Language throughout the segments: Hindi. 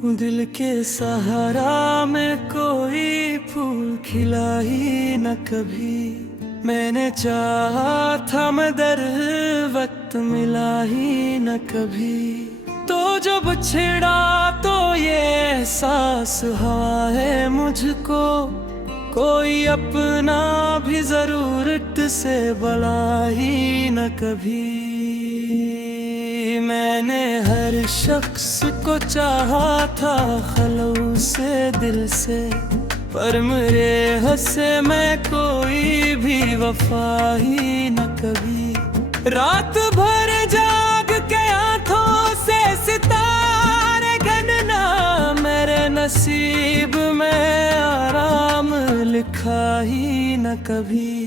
दिल के सहारा में कोई फूल खिला ही न कभी। मैंने चाहा था मगर वक्त मिला ही न कभी। तो जब छिड़ा तो ये एहसास हुआ है मुझको, कोई अपना भी जरूरत से बला ही न कभी। मैंने हर शख्स को चाहा था खलूस से दिल से, पर मेरे हंसे में कोई भी वफा ही न कभी। रात भर जाग के आंखों से सितारे गनना, मेरे नसीब में आराम लिखा ही न कभी।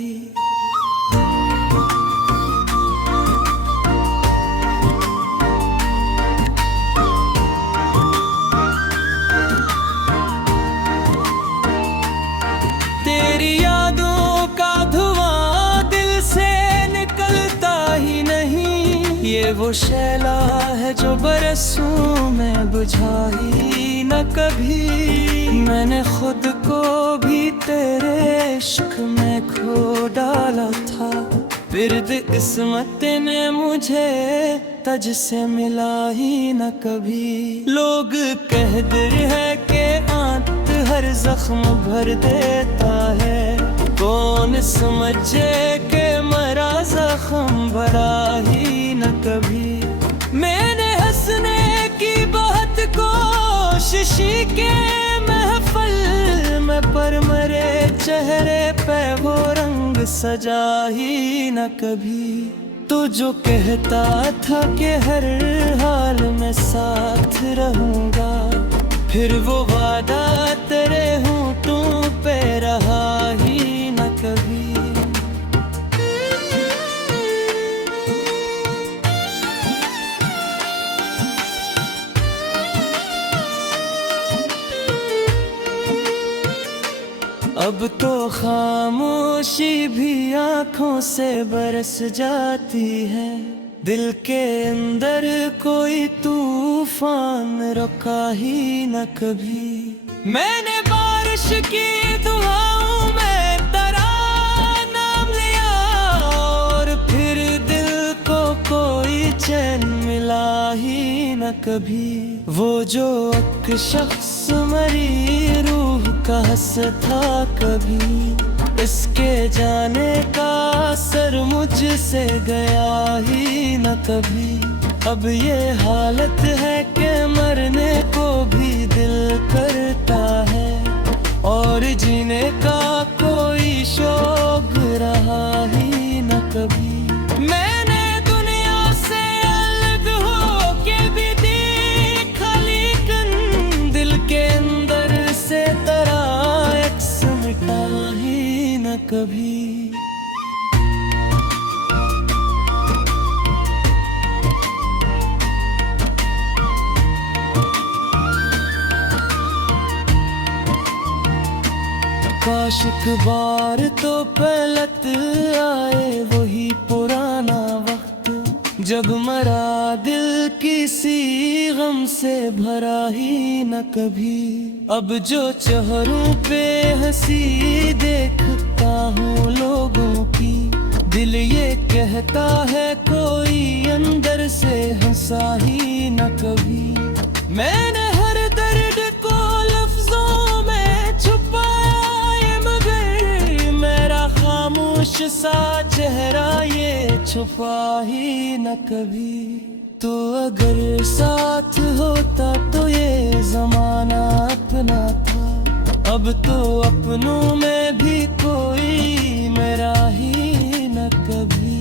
तेरी यादों का धुआं दिल से निकलता ही नहीं। ये वो शैला है जो बरसों में बुझा ही न कभी। मैंने खुद को भी तेरे इश्क में खो डाला था, फिर किस्मत ने मुझे तज से मिला ही न कभी। लोग कहते हैं कि आंत हर जख्म भर देता है, कौन समझे कि मरा जख्म भरा ही न कभी। मैंने हंसने की बहुत कोशिश के महफल में, पर मेरे चेहरे पे वो रंग सजा ही न कभी। तो जो कहता था कि हर हाल में साथ रहूंगा, फिर वो वादा तेरे होंठों पे रहा ही न कभी। अब तो खामोशी भी आंखों से बरस जाती है, दिल के अंदर कोई तूफान रुका ही न कभी। मैंने बारिश की दुआओं में तेरा नाम लिया, और फिर दिल को कोई चैन मिला ही न कभी। वो जो एक शख्स मरी रूह का हंस था कभी, इसके जाने का असर मुझसे गया ही न कभी। अब ये हालत है कि मरने को भी दिल करता है, और जीने का कोई शौक रहा ही न कभी। मैंने दुनिया से अलग हो के भी देखा, लेकिन दिल के अंदर से तेरा अक्स मिटा ही न कभी। काश एक बार तो पलट आए वही पुराना वक्त, जब मरा दिल किसी गम से भरा ही न कभी। अब जो चेहरों पे हंसी देखता हूँ लोगों की, दिल ये कहता है कोई अंदर से हंसा ही न कभी। मैंने हर दर्द को लफ्जों में छुपाया, मगर मेरा खामोश सा चेहरा ये छुपा ही न कभी। तो अगर साथ होता तो ये जमाना अपना था, अब तो अपनों में भी कोई मेरा ही न कभी।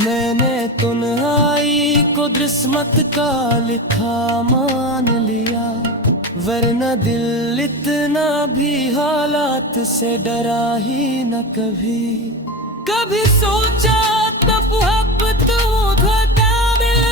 मैंने तन्हाई को किस्मत का लिखा मान लिया, वरना दिल इतना भी हालात से डरा ही न कभी। कभी सोचा तब अब तो धोखा मिल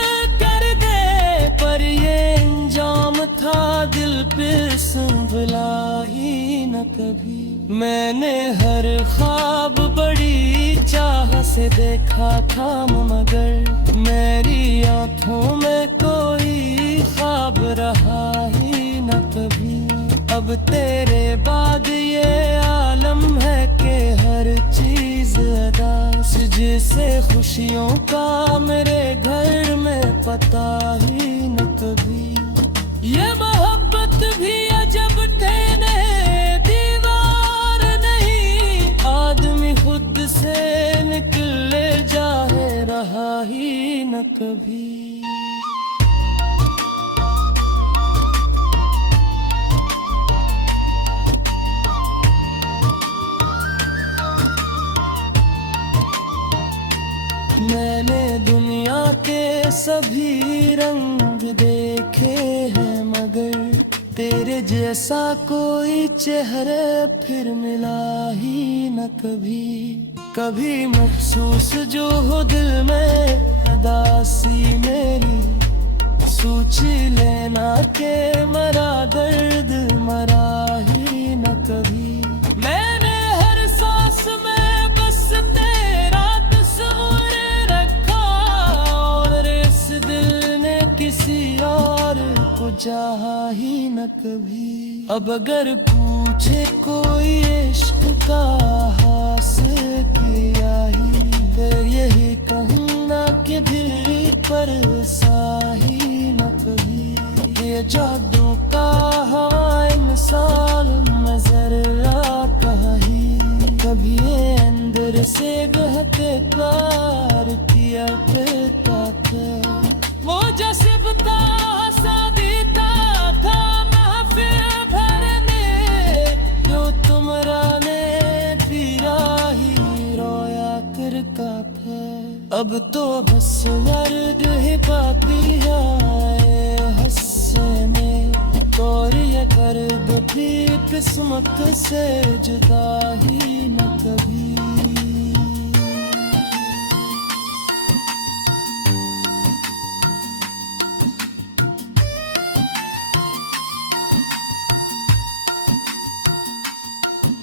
कर दे, पर ये अंजाम था दिल पे संभला ही न न कभी। मैंने हर ख्वाब बड़ी चाह से देखा था, मगर मेरी आँखों में कोई ख्वाब रहा ही न कभी। अब तेरे बाद ये आलम है कि हर चीज अदास, जिसे खुशियों का मेरे घर में पता ही न कभी। ये मोहब्बत भी अजब कहने दीवार नहीं, आदमी खुद से निकले जाए रहा ही न कभी। मैंने दुनिया के सभी रंग देखे हैं, मगर तेरे जैसा कोई चेहरे फिर मिला ही न कभी। कभी महसूस जो हो दिल में उदासी मेरी, सोच लेना के मरा दर्द मरा ही न कभी। मैंने हर सांस में बस तेरा तस्वीर रखा, और इस दिल ने किसी और को चाहा ही न कभी। अब अगर पूछे कोई इश्क का हासिल किया ही, फिर यही कहूँगा कि दिल पर साही न कभी। ये जादू का इंसान नजर आता ही, कभी ये अंदर से बहके प्यार किया करता था। वो जज्बा सादिता था महफिल भरने, जो तुमराने पीरा ही रोया करता था। अब तो बस मर्द ही बाकी आए हंसने, और ये दर्द भी किस्मत से जुदा ही न कभी।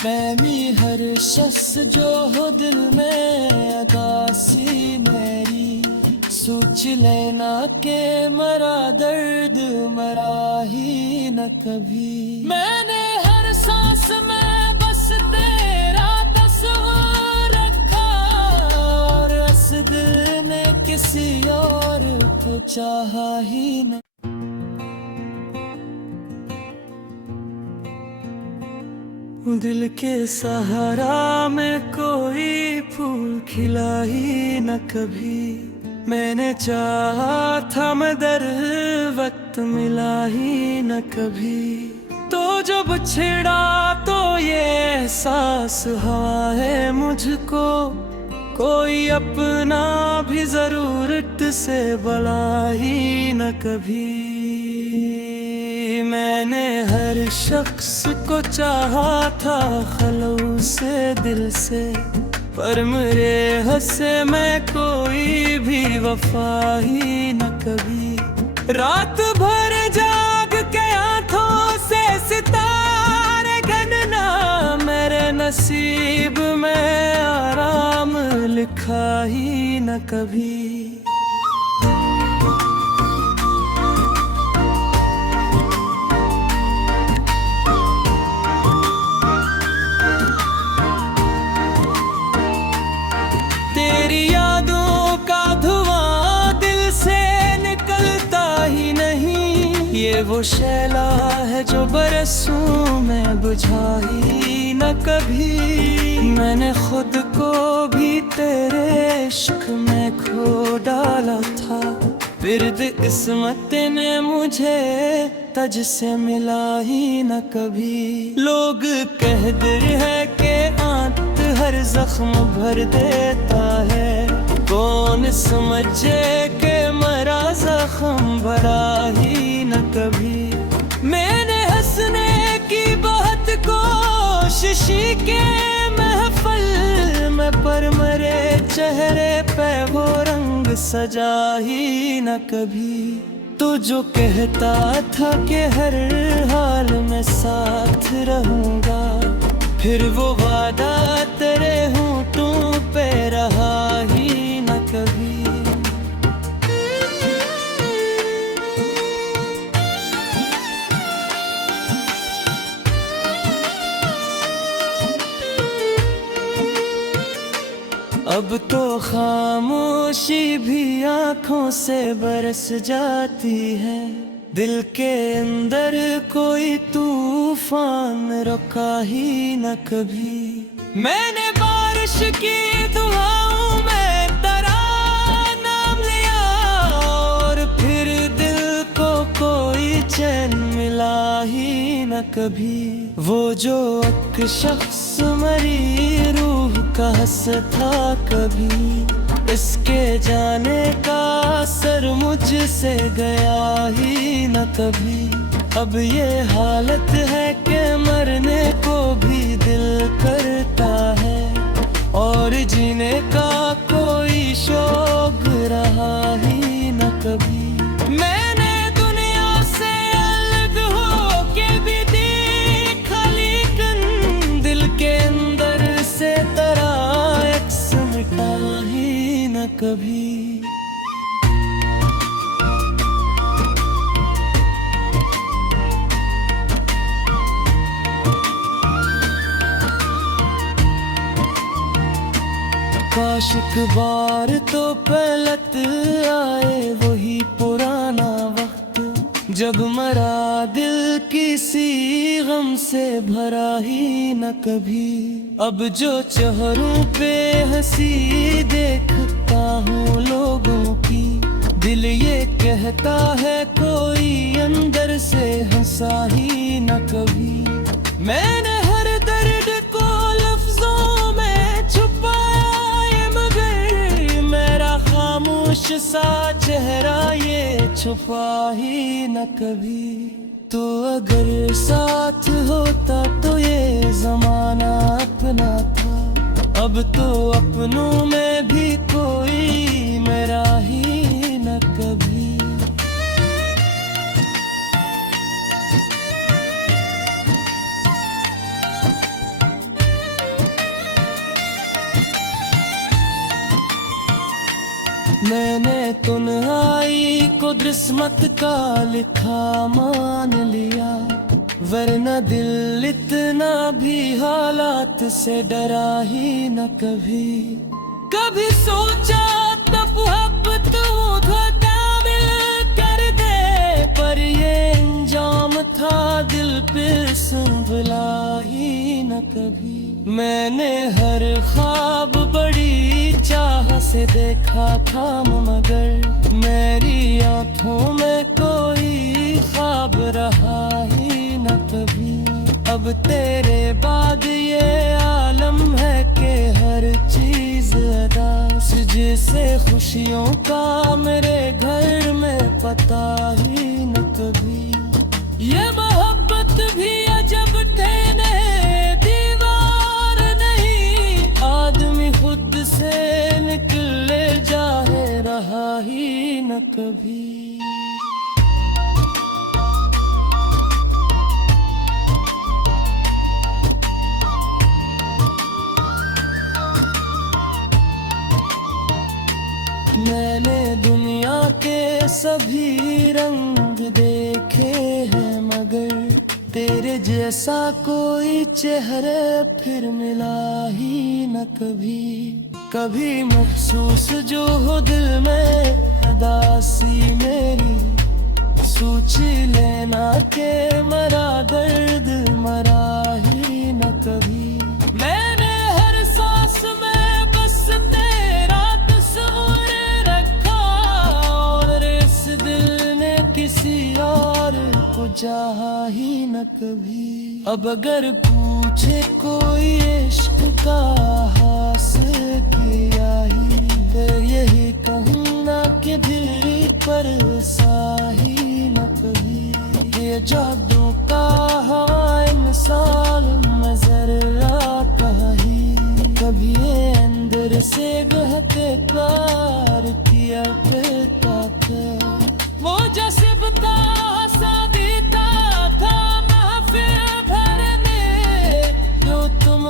प्रेमी हर शख्स जो हो दिल में अदासी मेरी, सोच लेना के मरा दर्द मरा ही न कभी। मैंने हर सांस में बस तेरा तस्वीर रखा, और इस दिल ने किसी और को चाहा ही न। दिल के सहारा में कोई फूल खिला ही न कभी। मैंने चाहा था मगर वक्त मिला ही न कभी। तो जब छिड़ा तो ये एहसास हुआ है मुझको, कोई अपना भी जरूरत से बला ही न कभी। मैंने हर शख्स को चाहा था खलूस से दिल से, पर मेरे हंसे में कोई भी वफा ही न कभी। रात भर जाग के आंखों से सितारे गनना, मेरे नसीब में आराम लिखा ही न कभी। तेरी यादों का धुआं दिल से निकलता ही नहीं, ये वो शैला है जो बरसों में बुझा ही न कभी। मैंने खुद को भी तेरे इश्क में खो डाला था, फिर किस्मत ने मुझे तज से मिला ही न कभी। लोग कहते हैं कि आंत हर जख्म भर देता है, कौन समझे कि मरा जख्म भरा ही न कभी। मैंने हंसने की बहुत कोशिश के महफल में, पर मेरे चेहरे पे वो रंग सजा ही न कभी। तो जो कहता था कि हर हाल में साथ रहूंगा, फिर वो वादा तेरे होंठों पे रहा ही न कभी। अब तो खामोशी भी आंखों से बरस जाती है, दिल के अंदर कोई तूफान रुका ही न कभी। मैंने बारिश की दुआओं में तेरा नाम लिया, और फिर दिल को कोई चैन मिला ही न कभी। वो जो एक शख्स मरी रूह का हंस था कभी, इसके जाने का असर मुझसे गया ही न कभी। अब ये हालत है कि मरने को भी दिल करता है, और जीने का कोई शौक रहा ही न कभी। मैंने दुनिया से अलग होके भी देखा, लेकिन दिल के अंदर से तेरा अक्स मिटा ही न कभी। काश एक बार तो पलट आए वही पुराना वक्त, जब मरा दिल किसी गम से भरा ही न कभी। अब जो चेहरों पे हंसी देखता हूँ लोगों की, दिल ये कहता है कोई अंदर से हंसा ही न कभी। मैंने हर दर्द को लफ्जों में छुपाया, मगर मेरा खामोश सा चेहरा ये छुपा ही न कभी। तो अगर साथ होता तो ये जमाना अपना था, अब तो अपनों में भी कोई मेरा ही न कभी। मैंने तन्हाई को किस्मत का लिखा मान लिया, वरना दिल इतना भी हालात से डरा ही न कभी। कभी सोचा तब मोहब्बत मिल कर दे, पर ये अंजाम था दिल पे संभला ही न कभी। मैंने हर ख्वाब बड़ी चाह से देखा था, मगर मेरी आंखों में कोई ख्वाब रहा ही न कभी। अब तेरे बाद ये आलम है कि हर चीज अदास, जिसे खुशियों का मेरे घर में पता ही न कभी। ये मोहब्बत भी अजब ठहने दीवार नहीं, आदमी खुद से निकले जाए रहा ही न कभी। मैंने दुनिया के सभी रंग देखे हैं, मगर तेरे जैसा कोई चेहरे फिर मिला ही न कभी। कभी महसूस जो हो दिल में उदासी मेरी, सोच लेना के मरा दर्द मरा ही न कभी। मैंने हर सांस में बस तेरा तस्वीर रखा, और इस दिल ने किसी और को चाहा ही न कभी। अब अगर पूछे कोई इश्क का हासिल किया ही, तो यही कहूँगा कि दिल पर साही न कभी। ये जादू का इंसान नजर आता ही, कभी ये अंदर से गहते प्यार किया करता था। वो जज्बा सा देता था महफिल भर में, जो तुम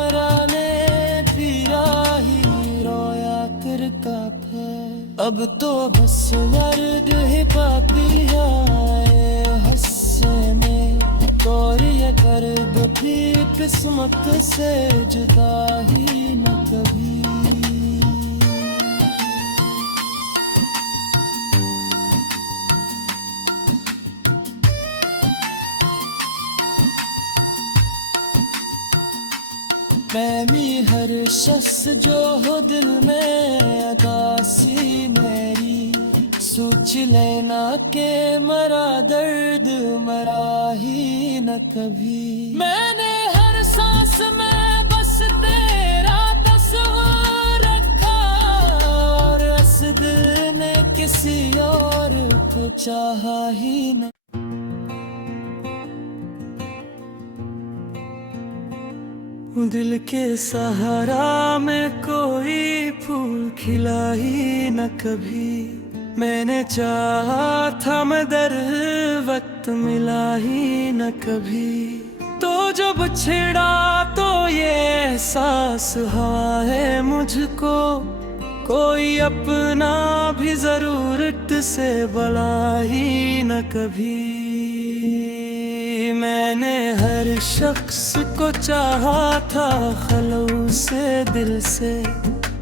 अब तो बस मर्द ही बाकी आए हंसने, और ये कर्ब भी किस्मत से जुदा ही न कभी। मैं भी हर शख्स जो हो दिल में अदासी मेरी, सोच लेना के मरा दर्द मरा ही न कभी। मैंने हर सांस में बस तेरा तस्वीर रखा, और इस दिल ने किसी और को चाहा ही न। दिल के सहारा में कोई फूल खिला ही न कभी, मैंने चाहा था मगर वक्त मिला ही न कभी। तो जब छिड़ा तो ये एहसास हुआ है मुझको, कोई अपना भी जरूरत से भला ही न कभी। मैंने हर शख्स को चाहा था खलूस से दिल से,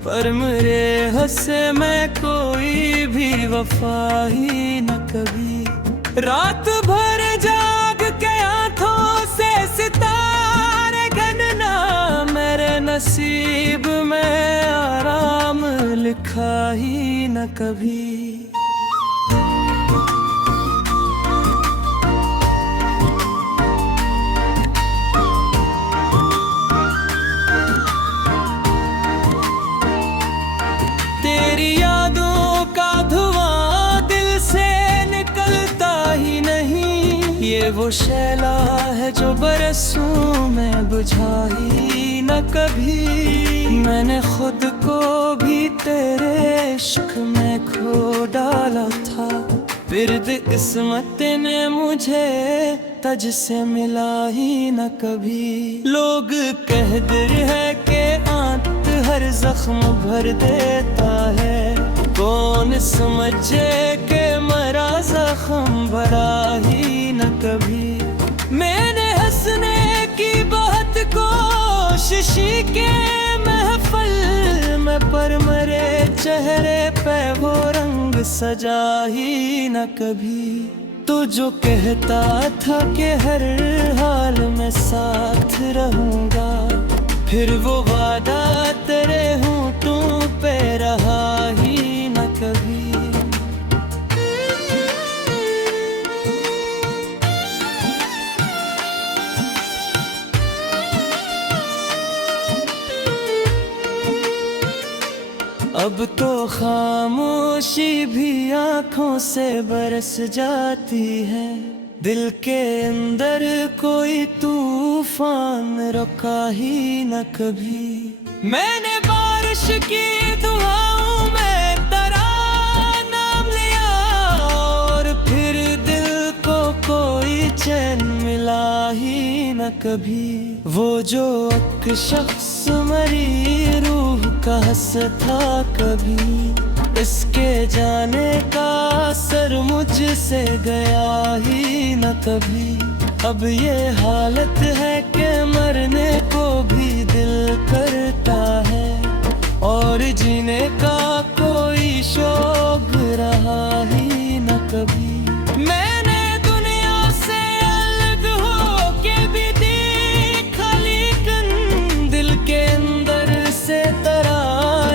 पर मेरे हंसे में कोई भी वफा ही न कभी। रात भर जाग के आंखों से सितारे गनना, मेरे नसीब में आराम लिखा ही न कभी। तेरी यादों का धुआं दिल से निकलता ही नहीं, ये वो शैला है जो बरसों में बुझा ही न कभी। मैंने खुद को भी तेरे इश्क में खो डाला था, फिर किस्मत ने मुझे तज से मिला ही न कभी। लोग कहते हैं कि आंत हर जख्म भर देता है, कौन समझे कि मरा जख्म भरा ही न कभी। मैंने हंसने की बहुत कोशिश के महफल में, पर मेरे चेहरे पे वो रंग सजा ही न कभी। तो जो कहता था कि हर हाल में साथ रहूंगा, फिर वो वादा तेरे होंठों पे रहा ही न कभी। अब तो खामोशी भी आंखों से बरस जाती है, दिल के अंदर कोई तूफान रुका ही न कभी। मैंने बारिश की दुआओं में तेरा नाम लिया, और फिर दिल को कोई चैन मिला ही न कभी। वो जो एक शख्स मरी रूह का हंस था कभी, इसके जाने का असर मुझसे गया ही न कभी। अब ये हालत है कि मरने को भी दिल करता है, और जीने का कोई शौक रहा ही न कभी। मैंने दुनिया से अलग हो के भी देखा, लेकिन दिल के अंदर से तेरा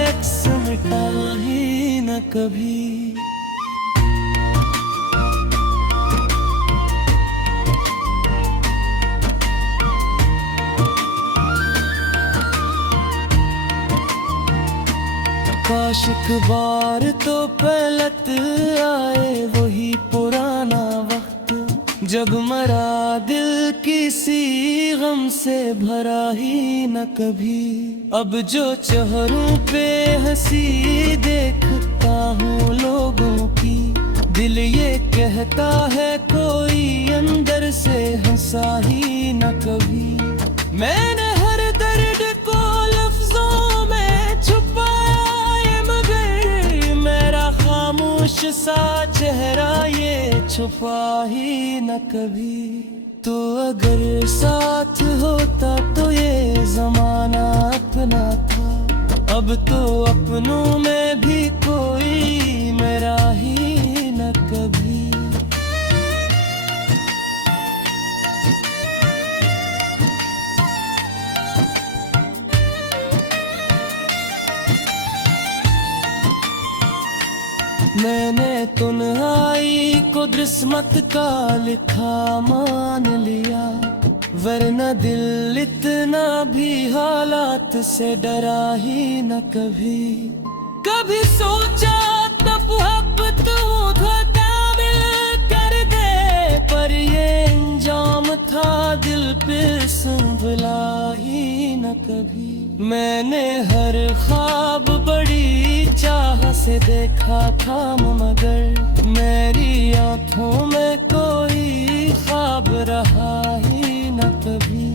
अक्स मिटा ही न कभी। काश एक बार तो पलट आए वही पुराना वक्त, जब मरा दिल किसी गम से भरा ही न कभी। अब जो चेहरों पे हंसी देखता हूँ लोगों की, दिल ये कहता है कोई अंदर से हंसा ही न कभी। मैंने हर दर्द को लफ्जों में छुपाया, मगर मेरा चेहरा ये छुपा ही न कभी। तो अगर साथ होता तो ये जमाना अपना था, अब तो अपनों में भी कोई मेरा ही न कभी। मैंने तन्हाई को किस्मत का लिखा मान लिया, वरना दिल इतना भी हालात से डरा ही न कभी। कभी सोचा तब मोहब्बत काबिल कर दे, पर ये अंजाम था दिल पे संभला ही न कभी। मैंने हर ख्वाब बड़ी चाह से देखा था, मगर मेरी आंखों में कोई ख्वाब रहा ही न कभी।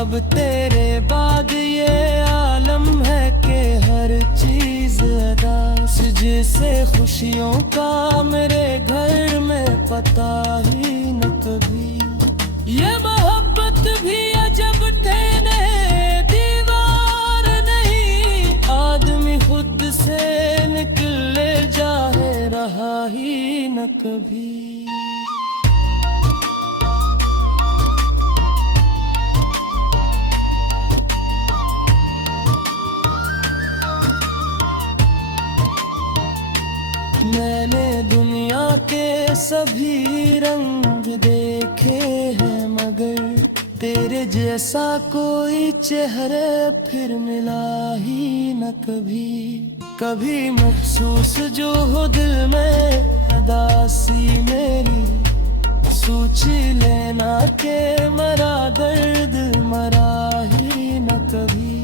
अब तेरे बाद ये आलम है कि हर चीज अदास, जिसे खुशियों का मेरे घर में पता ही न कभी। ये मोहब्बत भी अजब तेने दीवार नहीं, आदमी खुद से निकले जाए रहा ही न कभी। मैंने दुनिया के सभी रंग देखे हैं, मगर तेरे जैसा कोई चेहरे फिर मिला ही न कभी। कभी महसूस जो हो दिल में उदासी मेरी, सोच लेना के मरा दर्द मरा ही न कभी।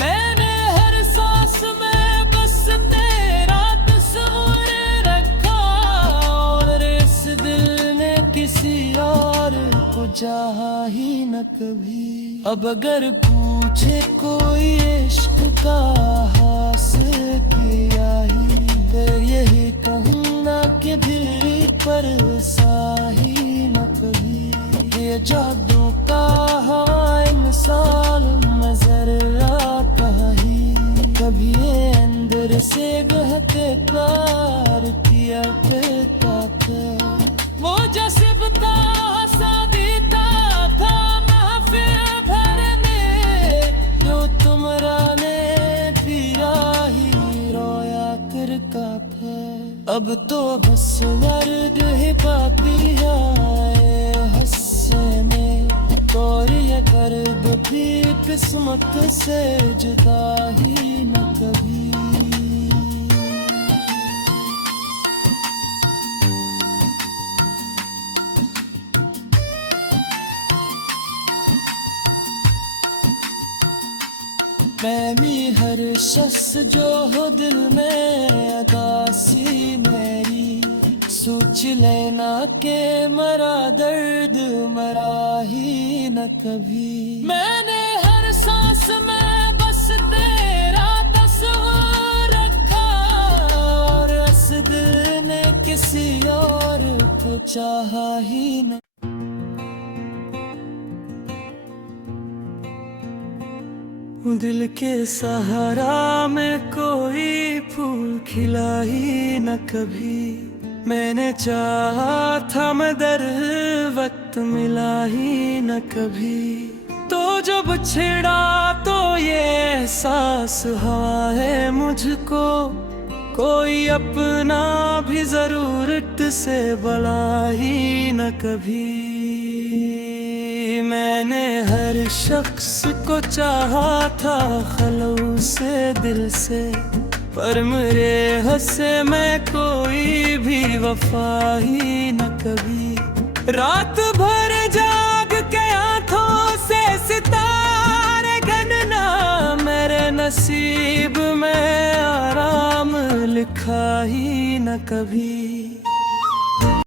मैंने हर सांस में बस तेरा तस्वीर रखा, और इस दिल ने किसी और को चाहा ही न कभी। अब अगर पूछे कोई इश्क का हासिल किया ही, फिर यही कहूँगा कि दिल पर साही न कभी। ये जादू का इंसान नजर आता ही, कभी ये अंदर से गहते प्यार किया करता था। वो जज्ब था सादीता था महफिल भर में, जो तुमरा ने पीरा ही रोया करता था। अब तो बस दर्द ही बाकी आए हंसने, और ये कर्ब भी किस्मत से जुदा ही न कभी। मैं भी हर शख्स जो हो दिल में अदासी मेरी, सोच लेना के मरा दर्द मरा ही न कभी। मैंने हर सांस में बस तेरा तस्वीर रखा, और इस दिल ने किसी और को चाहा ही न। दिल के सहारा में कोई फूल खिला ही न कभी। मैंने चाहा था मगर वक्त मिला ही न कभी। तो जब छिड़ा तो ये एहसास हुआ है मुझको, कोई अपना भी जरूरत से बला ही न कभी। मैंने हर शख्स को चाहा था खलूस से दिल से, पर मेरे हंसे में कोई भी वफा ही न कभी। रात भर जाग के आंखों से सितारे गनना, मेरे नसीब में आराम लिखा ही न कभी।